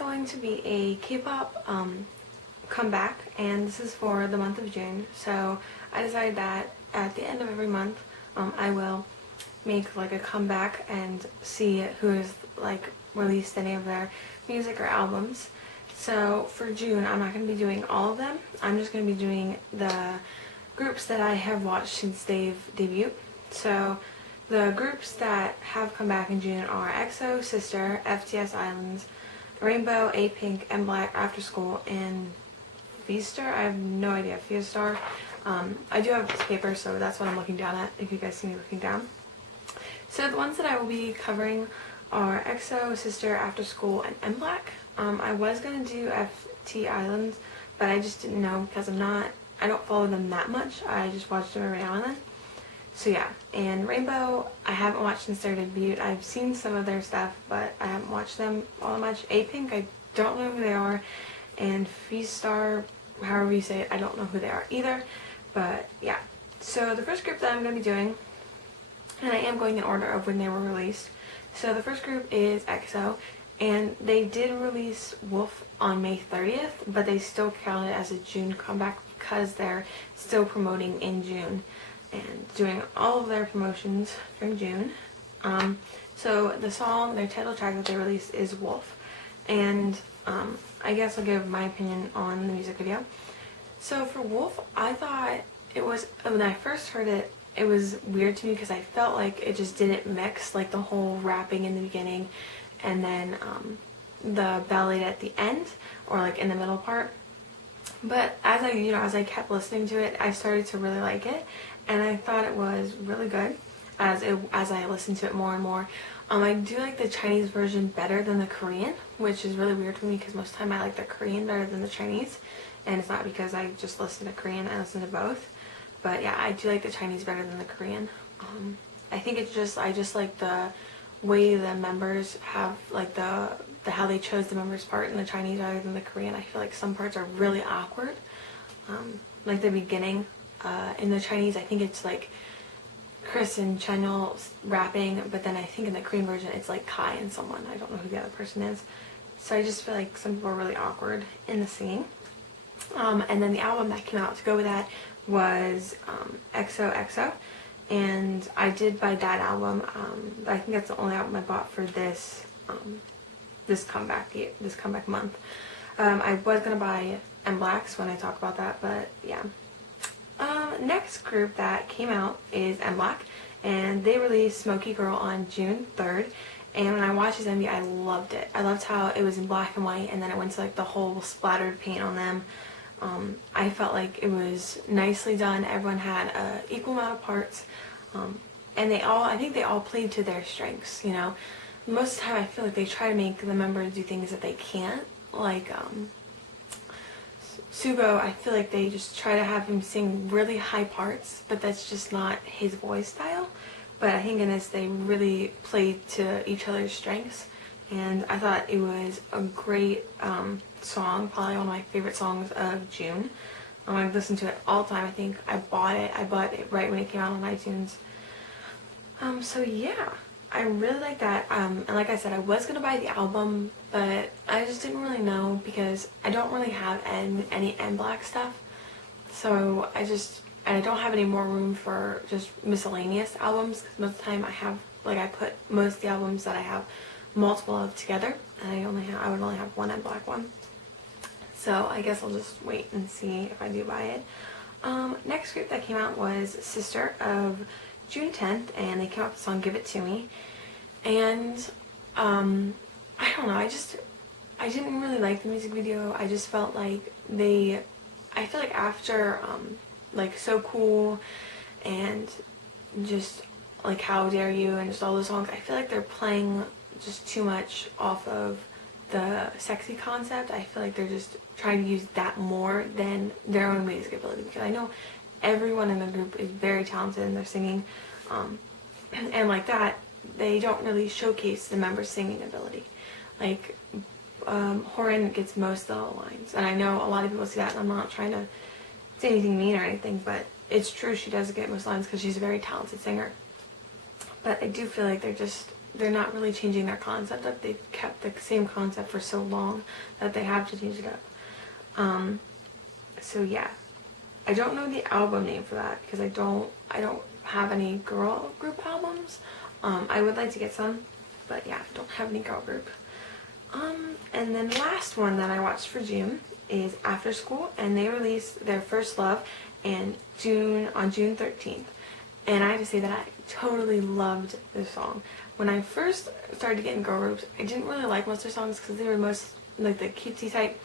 going to be a K-pop comeback, and this is for the month of June. So I decided that at the end of every month, I will make like a comeback and see who has like released any of their music or albums. So for June, I'm not going to be doing all of them. I'm just going to be doing the groups that I have watched since they've debuted. So the groups that have come back in June are EXO, Sister, FTS Islands, Rainbow, A-Pink, M Black, After School, and Feaster. I have no idea. Feaster. I do have this paper, so that's what I'm looking down at, if you guys see me looking down. So the ones that I will be covering are EXO, Sister, After School, and M Black. I was going to do FT Islands, but I just didn't know because I don't follow them that much. I just watch them every now and then. So yeah, and Rainbow, I haven't watched since their debut. I've seen some of their stuff, but I haven't watched them all that much. A-Pink, I don't know who they are. And Feastar, however you say it, I don't know who they are either. But yeah, so the first group that I'm going to be doing, and I am going in order of when they were released. So the first group is EXO, and they did release Wolf on May 30th, but they still count it as a June comeback because they're still promoting in June and doing all of their promotions during June. So the song, their title track that they released is Wolf, and I guess I'll give my opinion on the music video. So for Wolf, I thought it was, when I first heard it, it was weird to me because I felt like it just didn't mix, like the whole rapping in the beginning and then the ballad at the end, or like in the middle part. But as I kept listening to it, I started to really like it, and I thought it was really good as I listened to it more and more. I do like the Chinese version better than the Korean, which is really weird for me because most of the time I like the Korean better than the Chinese, and it's not because I just listen to Korean, I listen to both. But yeah, I do like the Chinese better than the Korean. I think I just like the way the members have, like the how they chose the members part in the Chinese rather than the Korean. I feel like some parts are really awkward. Like the beginning, in the Chinese, I think it's like Chris and Chanyeol rapping, but then I think in the Korean version it's like Kai and someone. I don't know who the other person is. So I just feel like some people are really awkward in the singing. And then the album that came out to go with that was XOXO, and I did buy that album. I think that's the only album I bought for this comeback month. I was gonna buy M Black's when I talk about that, but yeah. Next group that came out is M Black, and they released Smoky Girl on June 3rd. And when I watched his MV, I loved it. I loved how it was in black and white, and then it went to like the whole splattered paint on them. I felt like it was nicely done. Everyone had an equal amount of parts, and I think they all played to their strengths, you know. Most of the time I feel like they try to make the members do things that they can't, like Sugo. I feel like they just try to have him sing really high parts, but that's just not his voice style. But I think in this they really played to each other's strengths, and I thought it was a great song, probably one of my favorite songs of June. I listen to it all the time. I think I bought it right when it came out on iTunes. So yeah, I really like that. And like I said, I was gonna buy the album, but I just didn't really know because I don't really have any M Black stuff. So I don't have any more room for just miscellaneous albums, because most of the time I put most of the albums that I have multiple of together, and I would only have one M Black one. So I guess I'll just wait and see if I do buy it. Next group that came out was Sister of June 10th, and they came out with the song Give It To Me. And I don't know, I didn't really like the music video. I just felt like I feel like after like So Cool and just like How Dare You and just all those songs, I feel like they're playing just too much off of the sexy concept. I feel like they're just trying to use that more than their own music ability, because I know everyone in the group is very talented in their singing, and like that, they don't really showcase the members' singing ability. Like Horan gets most of the lines, and I know a lot of people see that, and I'm not trying to say anything mean or anything, but it's true, she does get most lines because she's a very talented singer. But I do feel like they're just they're not really changing their concept up. They've kept the same concept for so long that they have to change it up. So yeah, I don't know the album name for that because I don't have any girl group albums. I would like to get some, but yeah, I don't have any girl group. And then last one that I watched for June is After School, and they released their First Love on June 13th. And I have to say that I totally loved this song. When I first started getting girl groups, I didn't really like most of their songs because they were most like the cutesy type.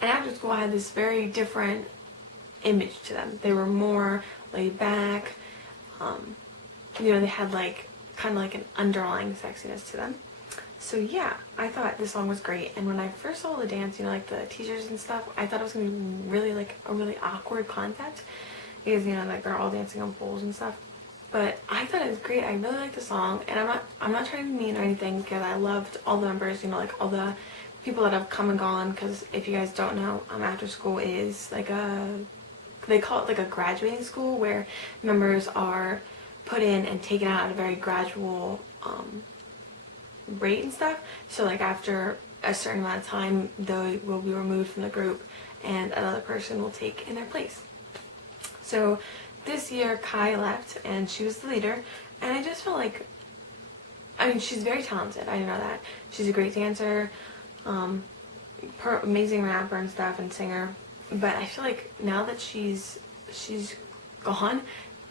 And After School had this very different image to them. They were more laid back. They had like kind of like an underlying sexiness to them. So yeah, I thought this song was great. And when I first saw the dance, like the teachers and stuff, I thought it was gonna be really like a really awkward concept because like they're all dancing on poles and stuff. But I thought it was great. I really liked the song, and I'm not trying to be mean or anything because I loved all the members. Like all the people that have come and gone. Because if you guys don't know, After School is like they call it like a graduating school where members are put in and taken out at a very gradual rate and stuff. So like after a certain amount of time, they will be removed from the group and another person will take in their place. So this year Kai left and she was the leader, and I just felt like, she's very talented, I know that. She's a great dancer, amazing rapper and stuff and singer, but I feel like now that she's gone,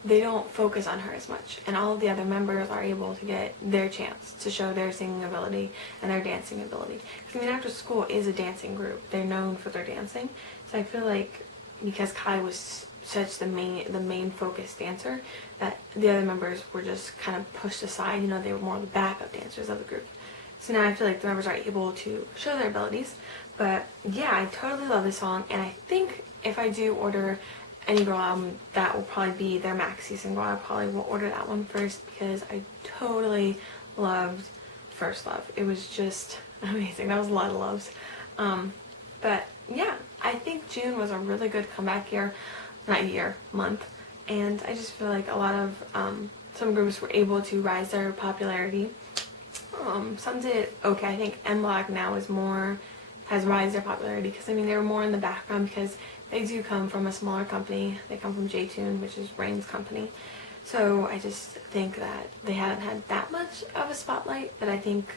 they don't focus on her as much, and all of the other members are able to get their chance to show their singing ability and their dancing ability. Because After School is a dancing group. They're known for their dancing. So I feel like because Kai was such the main focused dancer, that the other members were just kind of pushed aside. They were more the backup dancers of the group. So now I feel like the members are able to show their abilities. But yeah, I totally love this song, and I think if I do order any girl album, that will probably be their maxi single. I probably will order that one first because I totally loved First Love. It was just amazing. That was a lot of loves. But yeah, I think June was a really good comeback month, and I just feel like a lot of some groups were able to rise their popularity. Some did okay. I think M Block now has raised their popularity because they were more in the background because they do come from a smaller company. They come from J.Tune, which is Rain's company. So I just think that they haven't had that much of a spotlight, but I think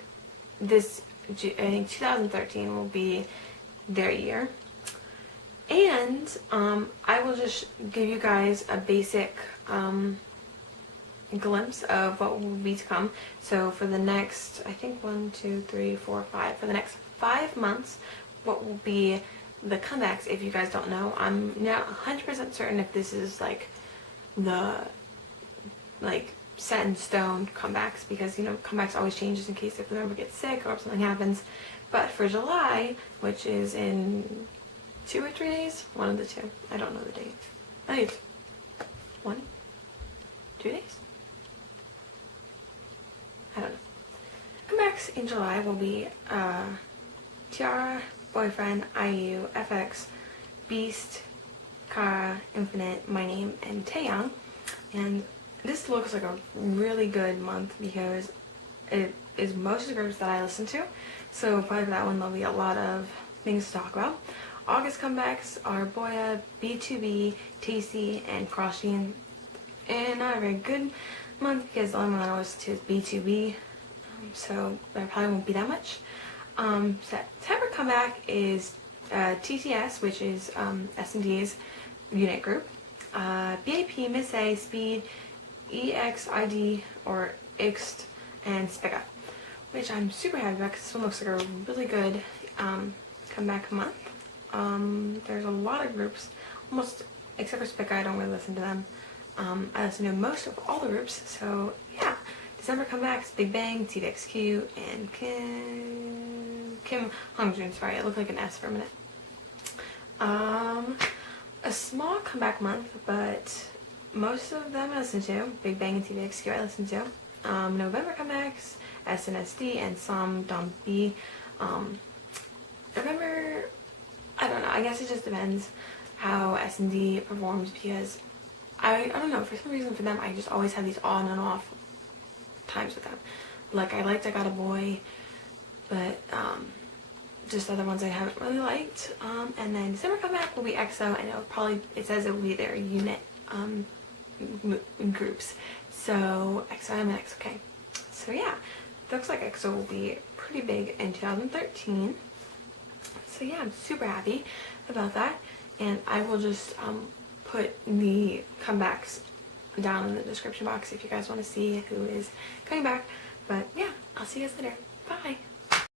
2013 will be their year. And I will just give you guys a basic glimpse of what will be to come. So for the next, I think 1, 2, 3, 4, 5, for the next 5 months, what will be the comebacks. If you guys don't know, I'm not 100% certain if this is like the set in stone comebacks, because comebacks always changes in case if the member gets sick or if something happens. But for July, which is in 2 or 3 days, one of the two, I don't know the date. I think it's 1, 2 days, I don't know. Comebacks in July will be Tiara, Boyfriend, IU, FX, Beast, Kara, Infinite, My Name, and Taeyang. And this looks like a really good month because it is most of the groups that I listen to. So probably for that one there'll be a lot of things to talk about. August comebacks are Boya, B2B, Tasty, and Crossing. And not a very good month because the only one I listen to is B2B. So there probably won't be that much. September comeback is TTS, which is S&D's unit group. BAP, Miss A, Speed, EXID, or IXT, and Spica, which I'm super happy about because this one looks like a really good comeback month. There's a lot of groups, almost except for Spica. I don't really listen to them. I listen to most of all the groups, so yeah. December comebacks, Big Bang, TVXQ, and Kim Hongjoon. Sorry, it looked like an S for a minute. A small comeback month, but most of them I listen to. Big Bang and TVXQ I listen to. November comebacks, SNSD and Som Dong B. November, I don't know. I guess it just depends how S&D performs because I don't know. For some reason for them, I just always have these on and off times with them. like I liked I Got a Boy, but just other ones I haven't really liked. And then December comeback will be EXO, and it says it will be their unit groups. So EXO-M and EXO-K. So yeah, looks like EXO will be pretty big in 2013. So yeah, I'm super happy about that, and I will just put the comebacks down in the description box if you guys want to see who is coming back. But yeah, I'll see you guys later. Bye!